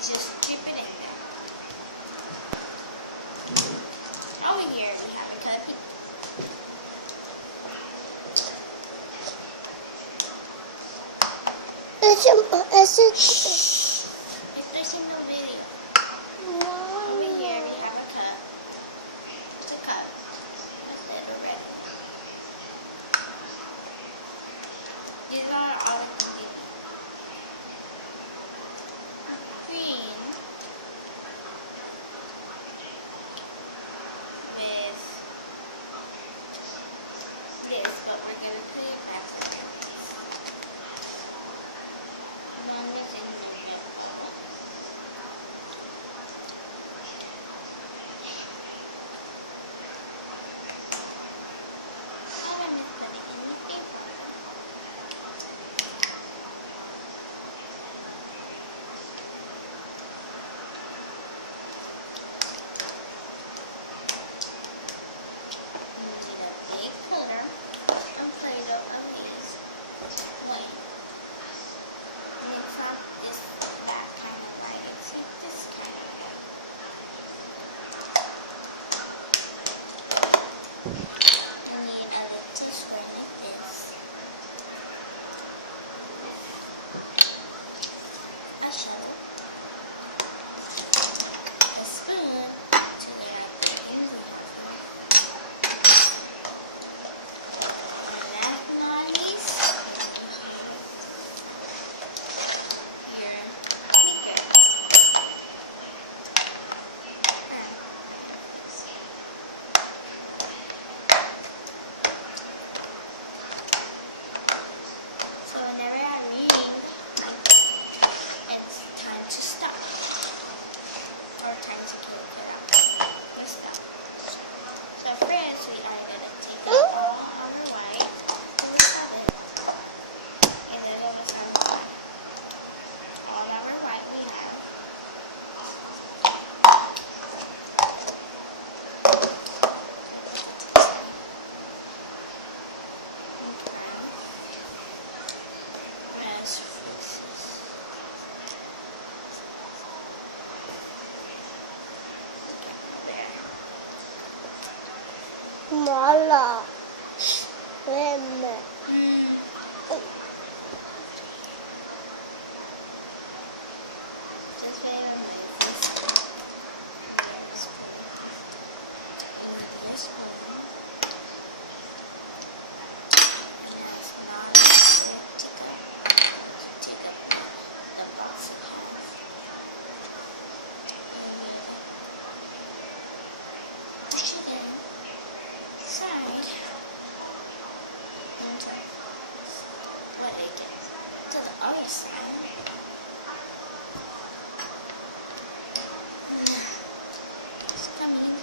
just dip it in there. Over here we have a cup. It's in the video. Over here we have a cup. It's a cup. That's it already. These are all the things you need. Green with this, but we're going to put it back there. One is in the middle. And I'm just put it in the paper. Using a big puller and Play-Doh of these. One. Mix up this that kind of light and see this kind of light. I need a little spray like this. A shovel. A spoon to get out the ingredients. And last but not least, here, speaker. So whenever I'm reading, it's time to stop. Or time to keep it up. We stop. So first we are going to take out all our white. And we have it. And then over some white. All our white we have. Press fixes. There. Mala. Lemme. Just very nice. Push it inside and let it get to the other side. It's coming.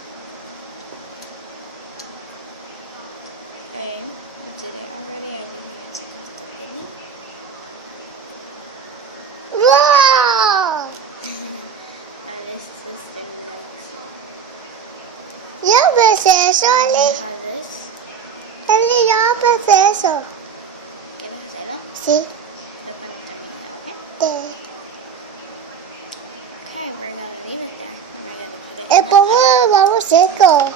Okay, let's do it already. Wow! And this is the stem notes. Yo pensé eso, Eli. Try this. Eli, yo pensé eso. Give me a second. Sí. Okay. De. Okay, we're gonna leave it there. We're gonna put it El pomo lo vamos seco.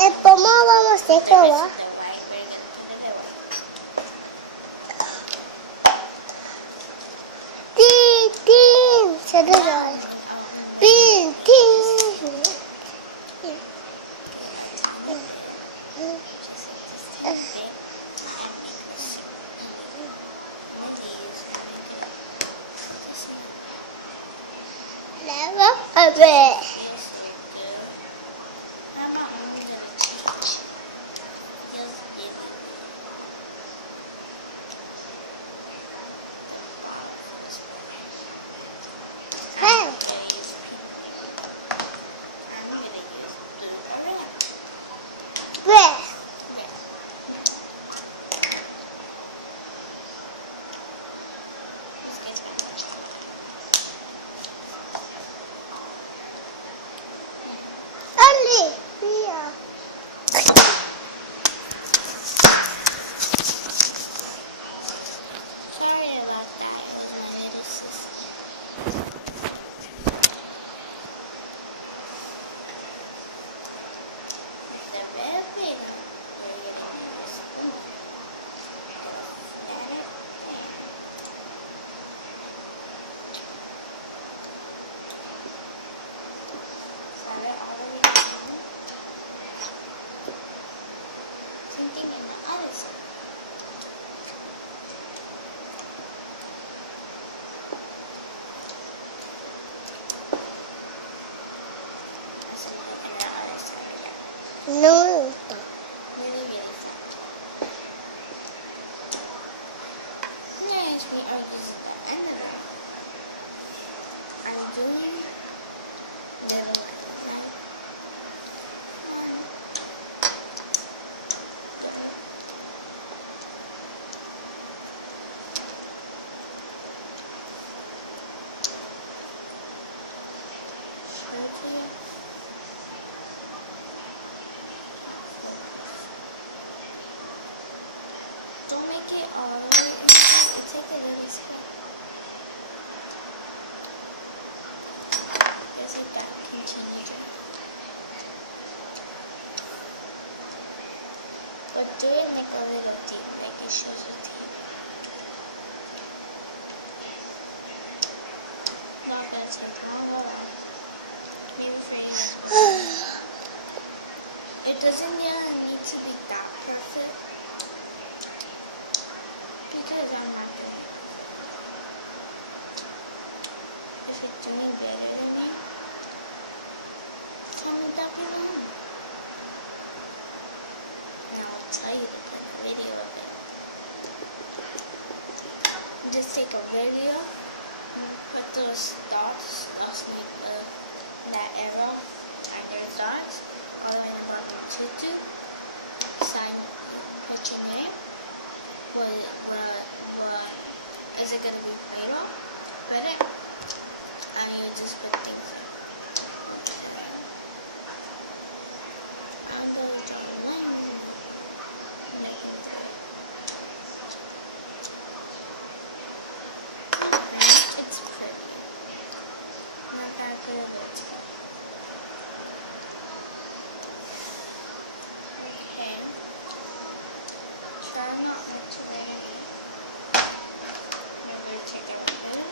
El pomo lo vamos seco, ¿va? Tin, tin. Se te cae. Tin, tin. Luego, a ver. Hey. Where? 思った。 Really, really fun. Yes, we are using the end of it. Are you doing little like right? Don't make it all the way into it. Take a little step. Just like that. Continue. But do it like a little deep, like it shows your teeth. Not that's it. Maybe for you. It doesn't really need to be that perfect. Because I'm not doing it. If it's doing better than me, tell me that below. And I'll tell you to take a video of it. Just take a video and put those dots, that arrow, and there's dots, all the way in the bottom to sign, put your name. What is it gonna be made of? Put it, and you just put things in. I'll go draw lines and make it tight. It's pretty. Not that good of it. Okay. Try not to write it. Take it right here.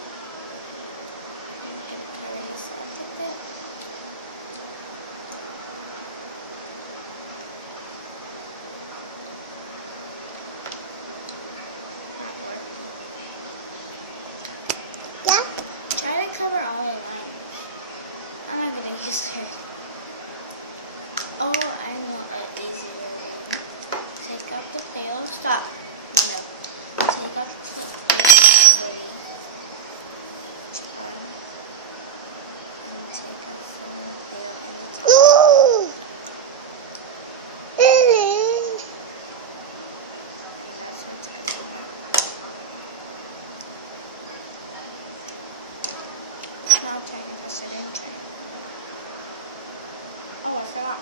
Okay, carry this up a bit. Yeah. Try to cover all the lines. I'm not gonna use it. Oh, I know an easier way. Take out the tail. Stop. No. Take out the tail. Ooh. Really? Now try to sit in tray. Oh, I forgot.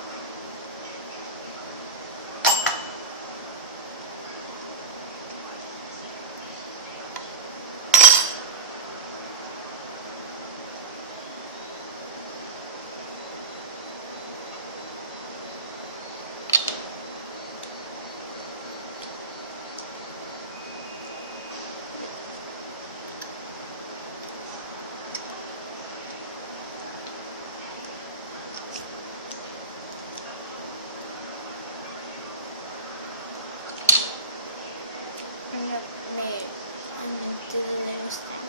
I'm gonna do the next thing.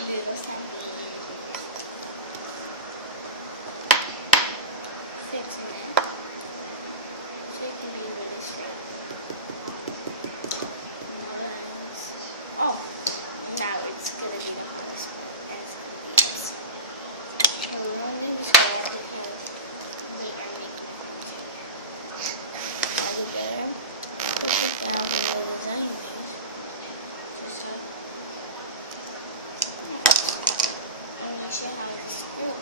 Do this thing. Fixing it. So it can be really straight. Oh, now it's gonna be the most as it is. So we don't need to go out because we are making it. Are you better? Put it down below the design page. Just so. I'm not sure how to screw.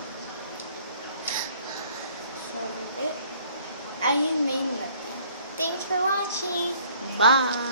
So we did. And you made nothing. Thanks for watching. Bye.